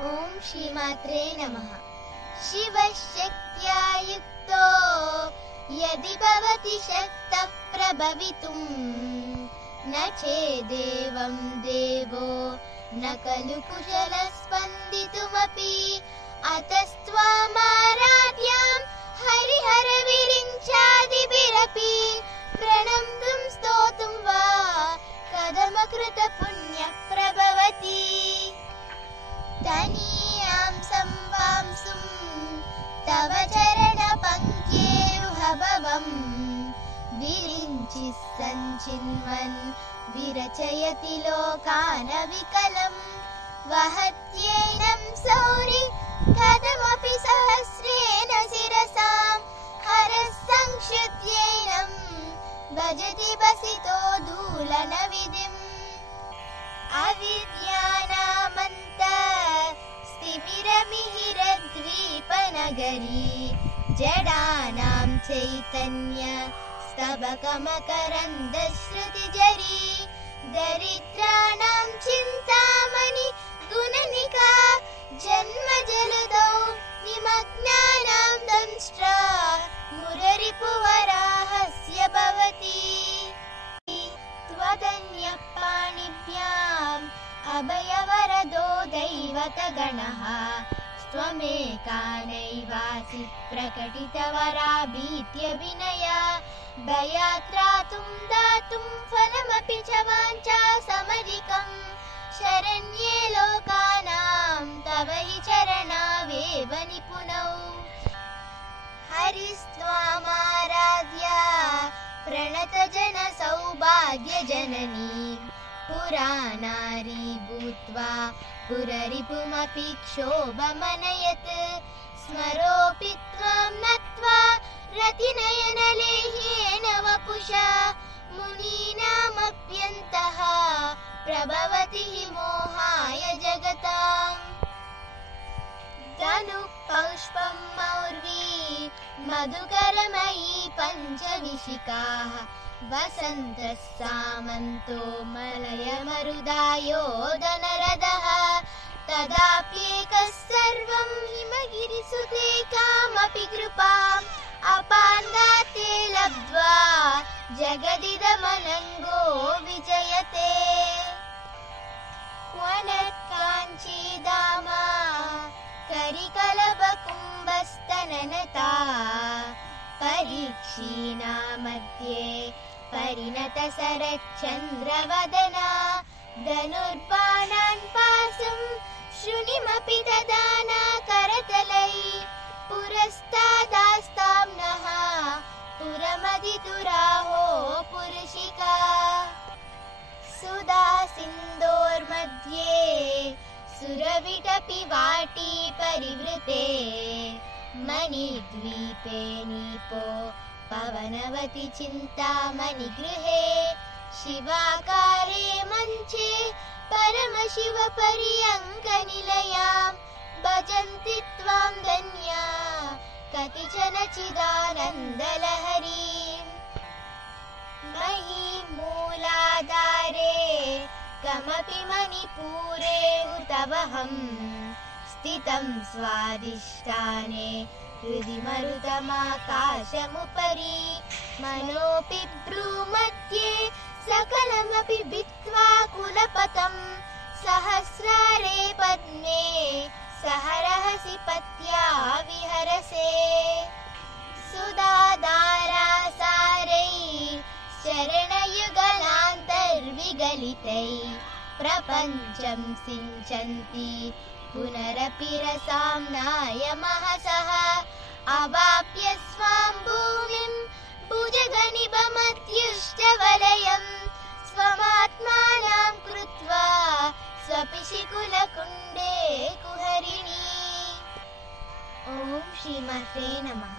ॐ श्रीमात्रे नमः। शिवशक्त्या युक्तो यदि भवति शक्तः प्रभवितुं न चेदेवं देवो न खलु कुशलः स्पन्दितुमपि। अतस्त्वामाराध्यां हरिहरविरिञ्चादिभिरपि प्रणम्तुं स्तोतुं वा कथमकृतपुण्यः प्रभवति। तनीयां संवांसुं तव चरणपङ्क्तेरुहभवम् विरिञ्चिः सञ्चिन्वन् विरचयति लोकानविकलम्। वहत्यैनं सौरि कथमपि सहस्रेण शिरसां हरः संक्षुत्यैनं भजति बसितो धूलनविधिम्। अविद्यानामन्तस्तिमिरमिहिरद्वीपनगरी जडानां चैतन्य स्तबकमकरन्दश्रुतिजरी दरिद्राणां चिन्तामणि गुणनिका जन्मजलदौ निमग्नानां दंष्ट्रा मुररिपुवराहस्य भवति। त्वदन्यपाणिभ्याम् अभयवरदो दैवतगणः त्वमेकानैवासि प्रकटितवराभीत्यभिनया। भयात्रातुं दातुं फलमपि च वाञ्छा समधिकम् शरण्ये लोकानां तव हि चरणावेव निपुणौ। हरिस्त्वामाराध्या प्रणतजन सौभाग्यजननी पुरानारी भूत्वा पुररिपुमपि क्षोभमनयत्। स्मरोऽपि त्वां नत्वा रतिनयनलेह्येन वपुषा मुनीनामप्यन्तः प्रभवति हि मोहाय जगताम्। धनुः मौर्वी मधुकरमयी पञ्चविशिखाः वसन्तः सामन्तो मलयमरुदायोधनरथः। तदाप्येकः सर्वं हिमगिरिसुते कामपि कृपाम् अपान्दाते लब्ध्वा जगदिदमनङ्गो विजयते। क्व न काञ्चीदामा करिकलपकुम्भस्तननता परीक्षीणा मध्ये परिणतशरच्चन्द्रवदना। धनुर्बाणान् पाशं शृणिमपि ददाना करतलै पुरस्तादास्तां नः पुरमदितुराहो पुरुषिका। सुधा सिन्धोर्मध्ये सुरविटपि वाटी परिवृते मणिद्वीपे नीपो पवनवति चिन्तामणिगृहे। शिवाकारे मञ्चे परमशिवपर्यङ्कनिलयां भजन्ति त्वां धन्या कतिचन चिदानन्दलहरीम्। महीमूलाधारे कमपि मणिपूरे हुतवहं स्थितं स्वादिष्ठाने हृदि मरुतमाकाशमुपरि। मनोऽपि भ्रूमध्ये सकलमपि भित्त्वा कुलपतं सहस्रारे पद्मे सहरहसि पत्या विहरसे। सुधाधारासारै चरणयुगलान्तर्विगलितैः प्रपञ्चं सिञ्चन्ति पुनरपि रसाम्नाय महसः। अवाप्य स्वां भूमिं भुजगनिभमत्युष्टवलयं स्वमात्मानं कृत्वा स्वपिशिकुलकुण्डे कुहरिणी। ॐ श्रीमात्रे नमः।